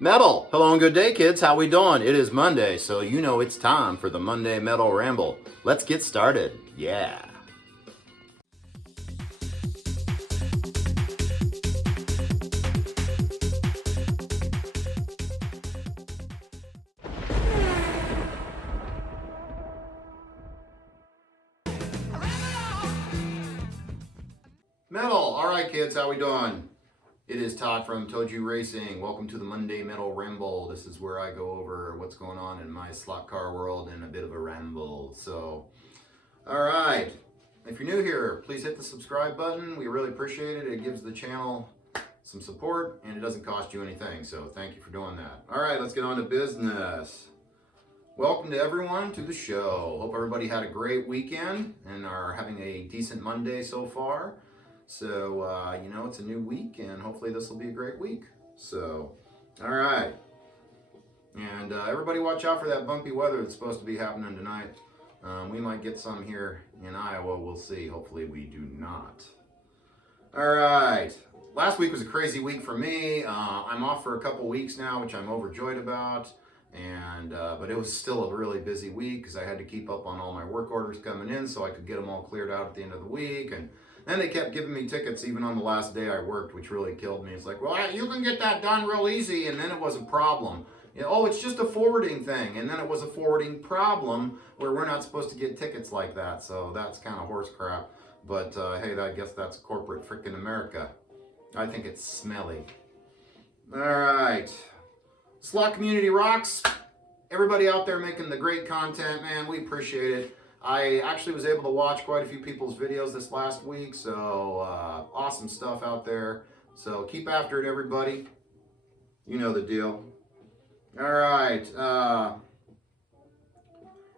Metal! Hello and good day, kids. How we doing? It is Monday, so you know it's time for the Monday Metal Ramble. Let's get started. Yeah. Metal! Alright, kids, how we doing? It is Todd from ToJu Racing. Welcome to the Monday Metal Ramble. This is where I go over what's going on in my slot car world and a bit of a ramble. So, alright. If you're new here, please hit the subscribe button. We really appreciate it. It gives the channel some support and it doesn't cost you anything. So thank you for doing that. Alright, let's get on to business. Welcome to everyone to the show. Hope everybody had a great weekend and are having a decent Monday so far. So, you know, it's a new week, and hopefully this will be a great week. So, all right. And everybody watch out for that bumpy weather that's supposed to be happening tonight. We might get some here in Iowa. We'll see. Hopefully we do not. All right. Last week was a crazy week for me. I'm off for a couple weeks now, which I'm overjoyed about. And but it was still a really busy week because I had to keep up on all my work orders coming in so I could get them all cleared out at the end of the week. And then they kept giving me tickets even on the last day I worked, which really killed me. It's like, well, you can get that done real easy, and then it was a problem. You know, oh, it's just a forwarding thing, and then it was a forwarding problem where we're not supposed to get tickets like that. So that's kind of horse crap. But hey, I guess that's corporate frickin' America. I think it's smelly. All right. Slot community rocks. Everybody out there making the great content, man, we appreciate it. I actually was able to watch quite a few people's videos this last week, so awesome stuff out there. So keep after it, everybody. You know the deal. All right.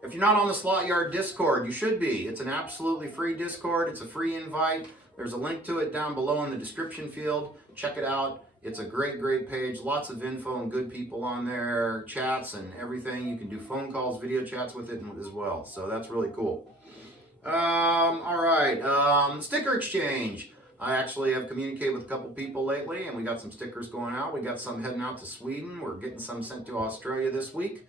If you're not on the Slot Yard Discord, you should be. It's an absolutely free Discord. It's a free invite. There's a link to it down below in the description field. Check it out. It's a great, great page. Lots of info and good people on there, chats and everything. You can do phone calls, video chats with it as well. So that's really cool. All right, sticker exchange. I actually have communicated with a couple people lately, and we got some stickers going out. We got some heading out to Sweden. We're getting some sent to Australia this week,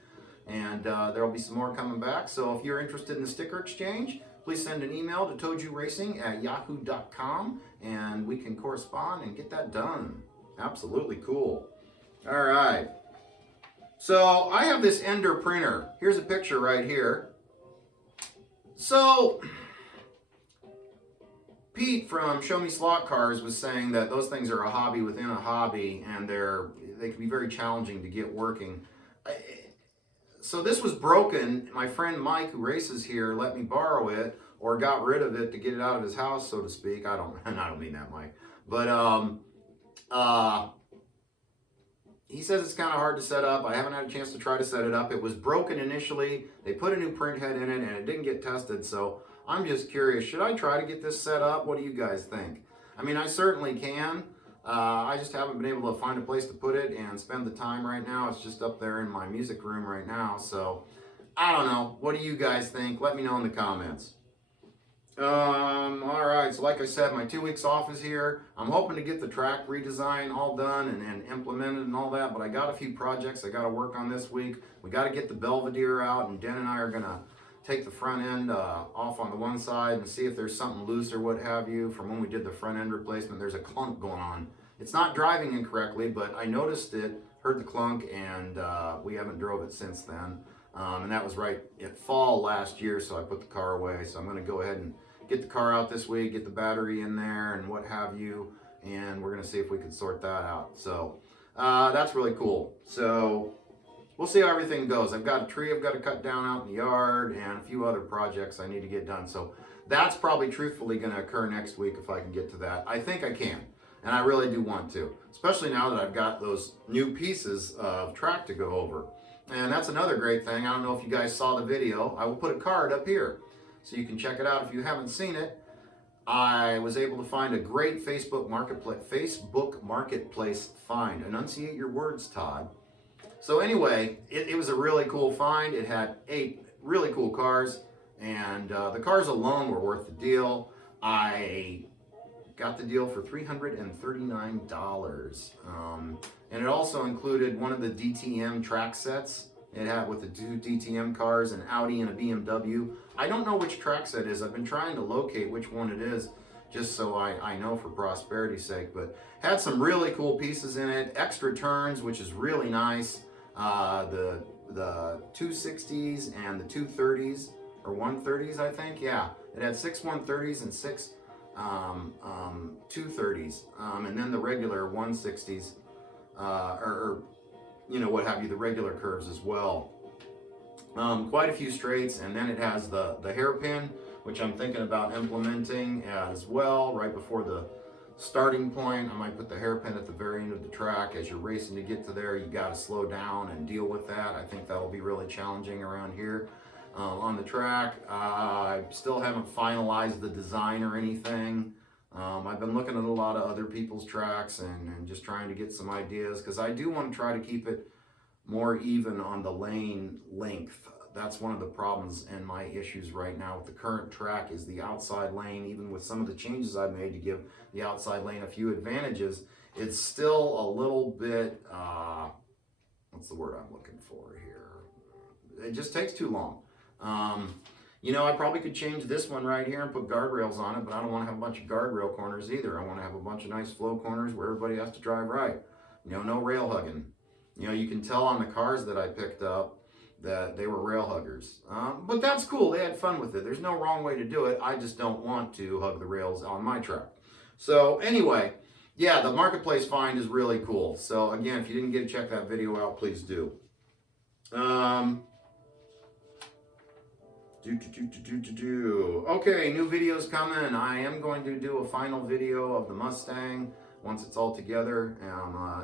and there will be some more coming back. So if you're interested in the sticker exchange, please send an email to toju@yahoo.com, and we can correspond and get that done. Absolutely cool. All right. So I have this Ender printer. Here's a picture right here. So Pete from Show Me Slot Cars was saying that those things are a hobby within a hobby, and they can be very challenging to get working. So this was broken. My friend Mike, who races here, let me borrow it or got rid of it to get it out of his house, so to speak. I don't mean that, Mike. But he says it's kind of hard to set up. I haven't had a chance to try to set it up. It was broken initially. They put a new print head in it and it didn't get tested. So I'm just curious, should I try to get this set up? What do you guys think? I mean, I certainly can. I just haven't been able to find a place to put it and spend the time right now. It's just up there in my music room right now. So I don't know. What do you guys think? Let me know in the comments. All right, so like I said, my 2 weeks off is here. I'm hoping to get the track redesign all done and implemented and all that, but I got a few projects I got to work on this week. We got to get the Belvedere out, and Den and I are going to take the front end off on the one side and see if there's something loose or what have you from when we did the front end replacement. There's a clunk going on. It's not driving incorrectly, but I noticed it, heard the clunk, and we haven't drove it since then. And that was right at fall last year, so I put the car away. So I'm going to go ahead and get the car out this week, get the battery in there and what have you, and we're going to see if we can sort that out. So that's really cool. So we'll see how everything goes. I've got a tree I've got to cut down out in the yard and a few other projects I need to get done. So that's probably truthfully going to occur next week if I can get to that. I think I can, and I really do want to, especially now that I've got those new pieces of track to go over. And that's another great thing. I don't know if you guys saw the video. I will put a card up here so you can check it out if you haven't seen it. I was able to find a great Facebook Marketplace find. Enunciate your words, Todd. So anyway, it was a really cool find. It had 8 really cool cars, and the cars alone were worth the deal. I got the deal for $339. And it also included one of the DTM track sets. It had with the 2 DTM cars, an Audi and a BMW. I don't know which track set it is. I've been trying to locate which one it is, just so I know for prosperity's sake. But had some really cool pieces in it. Extra turns, which is really nice. The 260s and the 230s, or 130s, I think. Yeah, it had 6 130s and 6 230s, and then the regular 160s, or you know, what have you, the regular curves as well. Quite a few straights, and then it has the hairpin, which I'm thinking about implementing as well right before the starting point. I might put the hairpin at the very end of the track. As you're racing to get to there, you got to slow down and deal with that. I think that'll be really challenging around here on the track. I still haven't finalized the design or anything. I've been looking at a lot of other people's tracks and just trying to get some ideas, because I do want to try to keep it more even on the lane length. That's one of the problems and my issues right now with the current track is the outside lane. Even with some of the changes I've made to give the outside lane a few advantages, it's still a little bit, what's the word I'm looking for here? It just takes too long. You know, I probably could change this one right here and put guardrails on it, but I don't want to have a bunch of guardrail corners either. I want to have a bunch of nice flow corners where everybody has to drive right. You know, no rail hugging. You know, you can tell on the cars that I picked up that they were rail huggers. But that's cool. They had fun with it. There's no wrong way to do it. I just don't want to hug the rails on my track. So anyway, yeah, the marketplace find is really cool. So again, if you didn't get to check that video out, please do. Okay, new videos coming. I am going to do a final video of the Mustang once it's all together,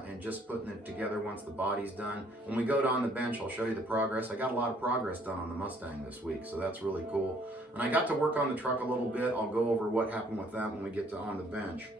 and just putting it together once the body's done. When we go down the bench, I'll show you the progress. I got a lot of progress done on the Mustang this week, so that's really cool. And I got to work on the truck a little bit. I'll go over what happened with that when we get to on the bench.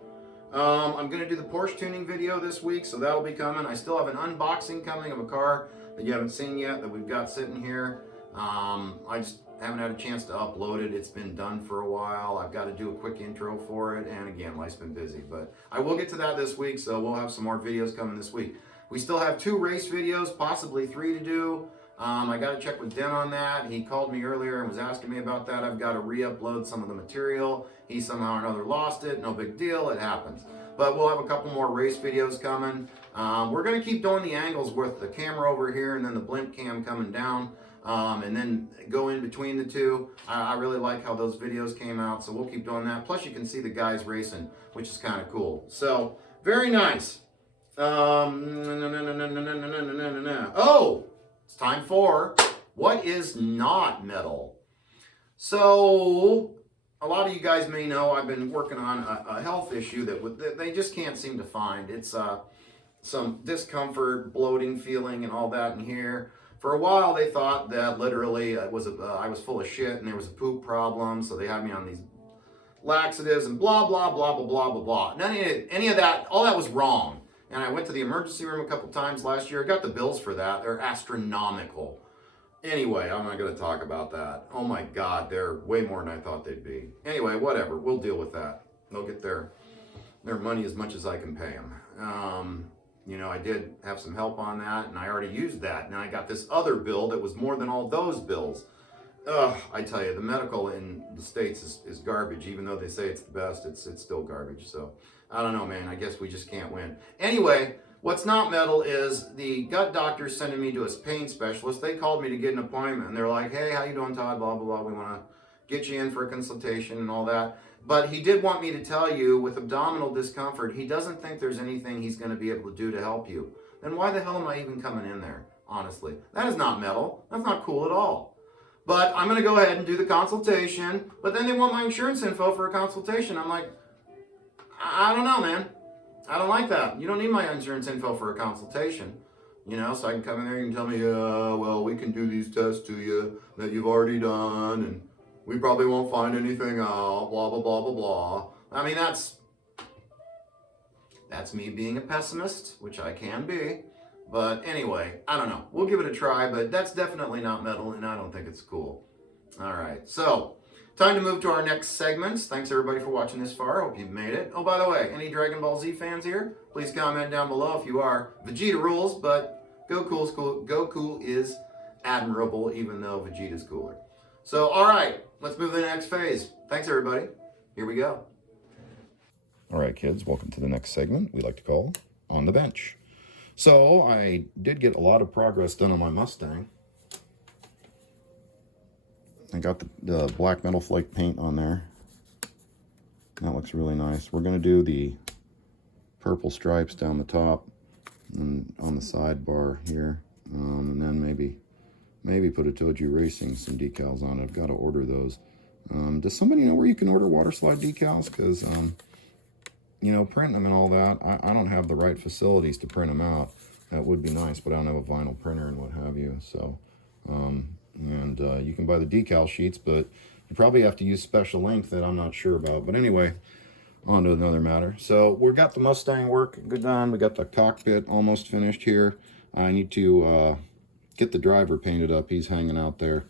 I'm going to do the Porsche tuning video this week, so that'll be coming. I still have an unboxing coming of a car that you haven't seen yet that we've got sitting here. I just haven't had a chance to upload it. It's been done for a while. I've got to do a quick intro for it, and again, life's been busy, but I will get to that this week, so we'll have some more videos coming this week. We still have 2 race videos, possibly 3 to do. I got to check with Den on that. He called me earlier and was asking me about that. I've got to re-upload some of the material. He somehow or another lost it. No big deal, it happens. But we'll have a couple more race videos coming. We're going to keep doing the angles with the camera over here and then the blimp cam coming down. And then go in between the two. I really like how those videos came out, so we'll keep doing that. Plus you can see the guys racing, which is kind of cool. So, very nice. Oh, it's time for what is not metal. So, a lot of you guys may know I've been working on a health issue that they just can't seem to find. It's some discomfort, bloating feeling, and all that in here. For a while, they thought that literally I was full of shit and there was a poop problem, so they had me on these laxatives and blah, blah, blah, blah, blah, blah, blah. Any of that, all that was wrong. And I went to the emergency room a couple times last year. I got the bills for that. They're astronomical. Anyway, I'm not going to talk about that. Oh my God, they're way more than I thought they'd be. Anyway, whatever. We'll deal with that. They'll get their money as much as I can pay them. You know, I did have some help on that, and I already used that. And I got this other bill that was more than all those bills. Ugh, I tell you, the medical in the States is garbage. Even though they say it's the best, it's still garbage. So, I don't know, man. I guess we just can't win. Anyway, what's not metal is the gut doctor sending me to a pain specialist. They called me to get an appointment, and they're like, hey, how you doing, Todd? Blah, blah, blah. We want to get you in for a consultation and all that. But he did want me to tell you, with abdominal discomfort, he doesn't think there's anything he's going to be able to do to help you. Then why the hell am I even coming in there, honestly? That is not metal. That's not cool at all. But I'm going to go ahead and do the consultation. But then they want my insurance info for a consultation. I'm like, I don't know, man. I don't like that. You don't need my insurance info for a consultation. You know, so I can come in there and tell me, well, we can do these tests to you that you've already done, and we probably won't find anything out, blah, blah, blah, blah, blah. I mean, that's me being a pessimist, which I can be. But anyway, I don't know. We'll give it a try, but that's definitely not metal, and I don't think it's cool. All right, so Time to move to our next segments. Thanks everybody for watching this far. Hope you've made it. Oh, by the way, any Dragon Ball Z fans here? Please comment down below if you are. Vegeta rules, but Goku is admirable, even though Vegeta's cooler. So, all right, let's move to the next phase. Thanks everybody. Here we go. All right, kids, welcome to the next segment we like to call On the Bench. So, I did get a lot of progress done on my Mustang. I got the black metal flake paint on there. That looks really nice. We're going to do the purple stripes down the top and on the sidebar here. And then maybe put a ToJu Racing some decals on it. I've got to order those. Does somebody know where you can order water slide decals? Because, you know, printing them and all that, I don't have the right facilities to print them out. That would be nice, but I don't have a vinyl printer and what have you. So, you can buy the decal sheets, but you probably have to use special ink that I'm not sure about. But anyway, on to another matter. So we've got the Mustang work good done. We got the cockpit almost finished here. I need to get the driver painted up. He's hanging out there.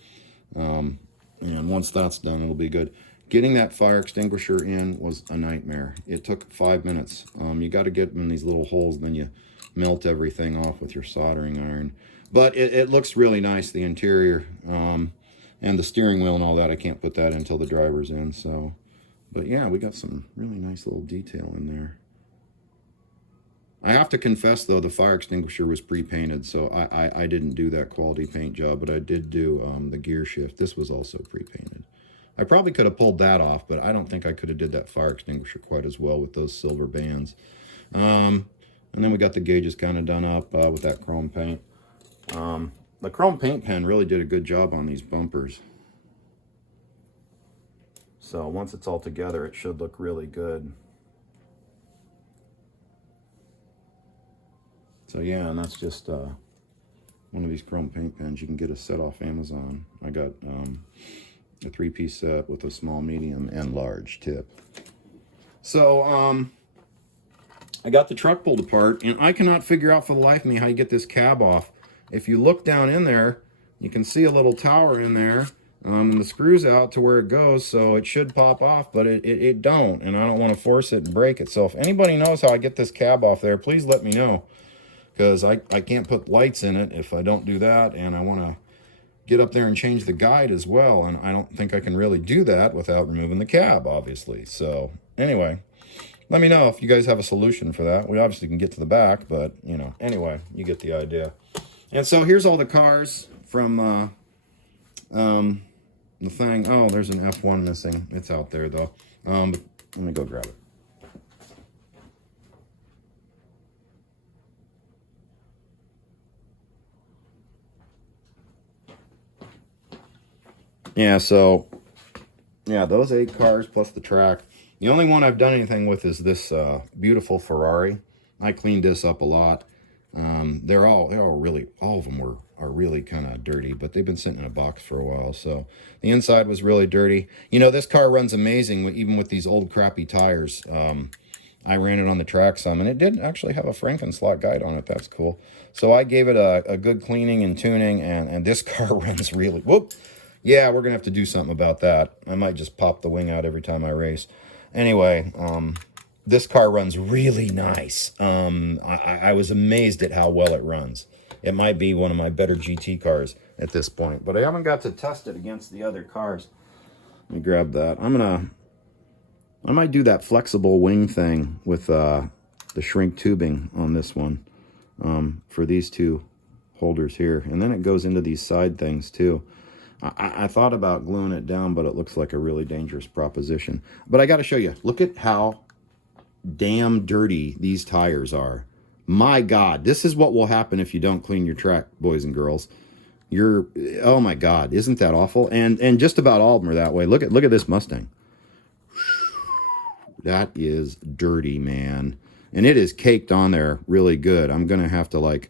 And once that's done, it'll be good. Getting that fire extinguisher in was a nightmare. It took 5 minutes. You got to get them in these little holes, then you melt everything off with your soldering iron. But it looks really nice, the interior, and the steering wheel and all that. I can't put that in until the driver's in. So, but yeah, we got some really nice little detail in there. I have to confess, though, the fire extinguisher was pre-painted, so I didn't do that quality paint job, but I did do the gear shift. This was also pre-painted. I probably could have pulled that off, but I don't think I could have did that fire extinguisher quite as well with those silver bands. And then we got the gauges kind of done up with that chrome paint. The chrome paint pen really did a good job on these bumpers. So once it's all together, it should look really good. So yeah, and that's just one of these chrome paint pens. You can get a set off Amazon. I got a 3-piece set with a small, medium, and large tip. So I got the truck pulled apart, and I cannot figure out for the life of me how you get this cab off. If you look down in there, you can see a little tower in there, and the screw's out to where it goes, so it should pop off, but it don't, and I don't want to force it and break it. So if anybody knows how I get this cab off there, please let me know, because I can't put lights in it if I don't do that, and I want to get up there and change the guide as well, and I don't think I can really do that without removing the cab, obviously. So anyway, let me know if you guys have a solution for that. We obviously can get to the back, but, you know, anyway, you get the idea. And so here's all the cars from the thing. Oh, there's an F1 missing. It's out there, though. But let me go grab it. Yeah, so, yeah, those 8 cars plus the track. The only one I've done anything with is this beautiful Ferrari. I cleaned this up a lot. They're all really, all of them are really kind of dirty, but they've been sitting in a box for a while. So the inside was really dirty. You know, this car runs amazing, even with these old crappy tires. I ran it on the track some, and it did actually have a Franken slot guide on it. That's cool. So I gave it a good cleaning and tuning, and this car runs really, whoop. Yeah, we're gonna have to do something about that. I might just pop the wing out every time I race. Anyway, this car runs really nice. I was amazed at how well it runs. It might be one of my better GT cars at this point, but I haven't got to test it against the other cars. Let me grab that. I might do that flexible wing thing with the shrink tubing on this one for these 2 holders here, and then it goes into these side things too. I thought about gluing it down, but it looks like a really dangerous proposition. But I got to show you. Look at how damn dirty these tires are. My God, this is what will happen if you don't clean your track, boys and girls. Oh my God, isn't that awful? And just about all of them are that way. Look at this Mustang. That is dirty, man. And it is caked on there really good. I'm gonna have to, like,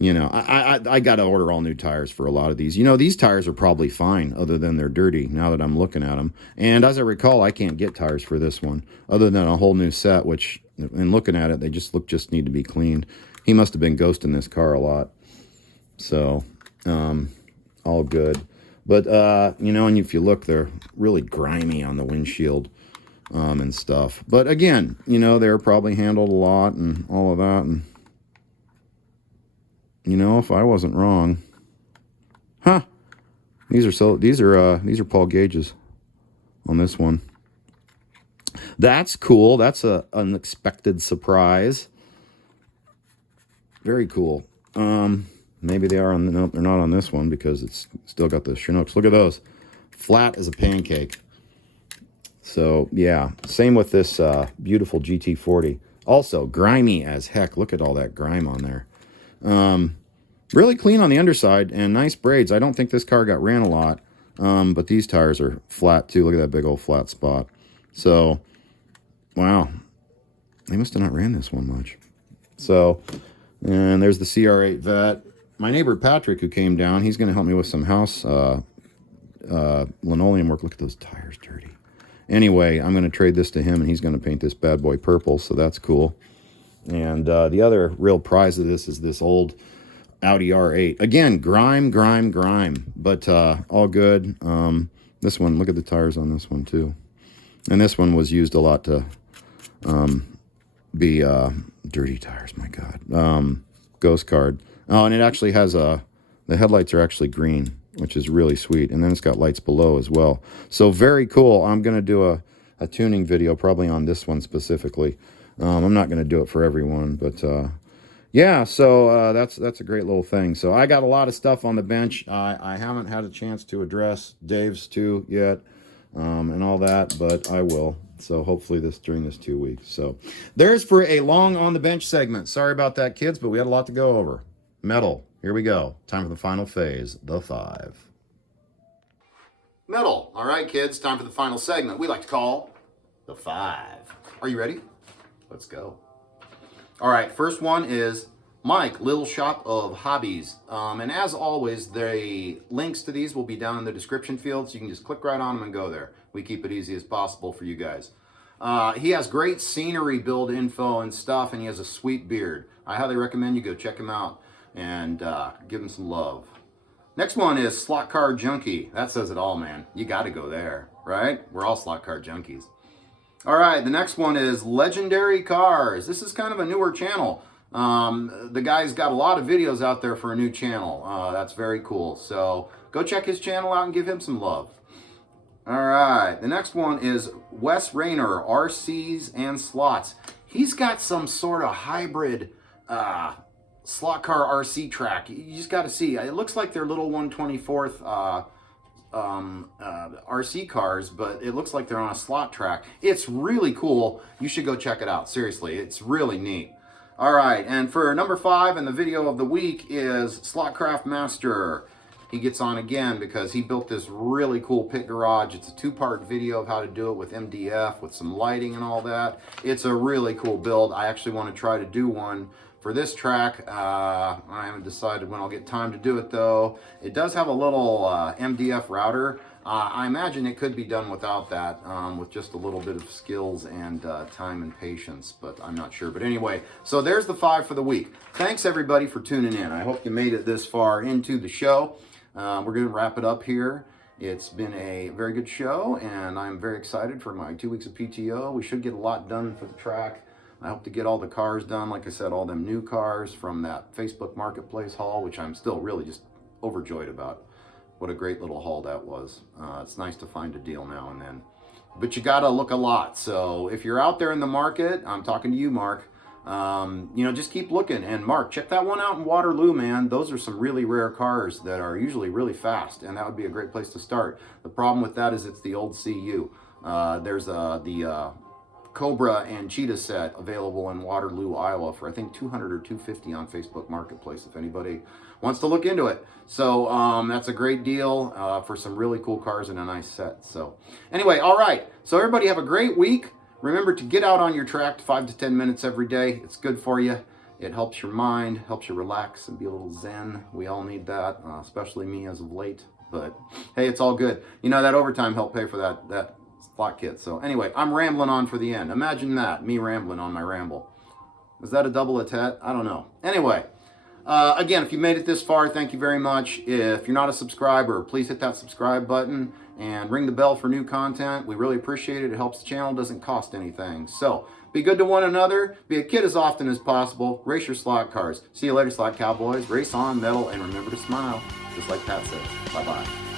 you know, I got to order all new tires for a lot of these. You know, these tires are probably fine, other than they're dirty, now that I'm looking at them. And as I recall, I can't get tires for this one, other than a whole new set, which, in looking at it, they just need to be cleaned. He must have been ghosting this car a lot. So, all good. But, you know, and if you look, they're really grimy on the windshield and stuff. But again, you know, they're probably handled a lot and all of that. And, you know, if I wasn't wrong, huh? These are Paul Gage's on this one. That's cool. That's a unexpected surprise. Very cool. Maybe they are on. No, they're not on this one because it's still got the Chinooks. Look at those, flat as a pancake. So yeah, same with this beautiful GT40. Also grimy as heck. Look at all that grime on there. Really clean on the underside and nice braids. I don't think this car got ran a lot, but these tires are flat too. Look at that big old flat spot. So, wow, they must have not ran this one much. So, and there's the CR8 Vet. My neighbor Patrick, who came down, he's going to help me with some house linoleum work. Look at those tires dirty. Anyway, I'm going to trade this to him, and he's going to paint this bad boy purple, so that's cool. And the other real prize of this is this old Audi R8. Again, grime, but all good. This one, look at the tires on this one too. And this one was used a lot to be dirty tires, my God. Ghost card. Oh, and it actually has the headlights are actually green, which is really sweet. And then it's got lights below as well. So very cool. I'm going to do a tuning video probably on this one specifically. I'm not going to do it for everyone, but yeah, so that's a great little thing. So I got a lot of stuff on the bench. I haven't had a chance to address Dave's too yet and all that, but I will. So hopefully during this 2 weeks. So there's for a long on the bench segment. Sorry about that, kids, but we had a lot to go over. Metal, here we go. Time for the final phase, the 5. Metal, all right, kids, time for the final segment we like to call the 5. Are you ready? Let's go. All right, first one is Mike, Little Shop of Hobbies. And as always, the links to these will be down in the description field, so you can just click right on them and go there. We keep it easy as possible for you guys. He has great scenery build info and stuff, and he has a sweet beard. I highly recommend you go check him out and give him some love. Next one is Slot Car Junkie. That says it all, man. You got to go there, right? We're all slot car junkies. All right, the next one is Legendary Cars. This is kind of a newer channel. The guy's got a lot of videos out there for a new channel. That's very cool. So go check his channel out and give him some love. All right, the next one is Wes Raynor, RCs and Slots. He's got some sort of hybrid slot car RC track. You just got to see. It looks like they're little 1/24th RC cars, but it looks like they're on a slot track. It's really cool. You should go check it out. Seriously, it's really neat. All right, and for number 5 and the video of the week is Slotcraft Master. He gets on again because he built this really cool pit garage. It's a 2-part video of how to do it with MDF, with some lighting and all that. It's a really cool build. I actually want to try to do one for this track. I haven't decided when I'll get time to do it though. It does have a little MDF router. I imagine it could be done without that, with just a little bit of skills and time and patience, but I'm not sure. But anyway, so there's the 5 for the week. Thanks everybody for tuning in. I hope you made it this far into the show. We're going to wrap it up here. It's been a very good show, and I'm very excited for my 2 weeks of PTO. We should get a lot done for the track. I hope to get all the cars done, like I said, all them new cars from that Facebook Marketplace haul, which I'm still really just overjoyed about. What a great little haul that was. It's nice to find a deal now and then. But you gotta look a lot. So if you're out there in the market, I'm talking to you, Mark, you know, just keep looking. And Mark, check that one out in Waterloo, man. Those are some really rare cars that are usually really fast, and that would be a great place to start. The problem with that is it's the old CU. There's the Cobra and Cheetah set available in Waterloo, Iowa for I think $200 or $250 on Facebook Marketplace if anybody wants to look into it. So that's a great deal for some really cool cars and a nice set. So anyway, all right. So everybody have a great week. Remember to get out on your track 5 to 10 minutes every day. It's good for you. It helps your mind, helps you relax and be a little zen. We all need that, especially me as of late. But hey, it's all good. You know, that overtime helped pay for that slot kit. So anyway, I'm rambling on for the end. Imagine that, me rambling on my ramble. Was that a double attack? I don't know. Anyway, Again, if you made it this far, thank you very much. If you're not a subscriber, please hit that subscribe button and ring the bell for new content. We really appreciate it. It helps the channel, doesn't cost anything. So be good to one another, be a kid as often as possible, race your slot cars. See you later, slot cowboys. Race on, metal, and remember to smile, just like Pat said. Bye-bye.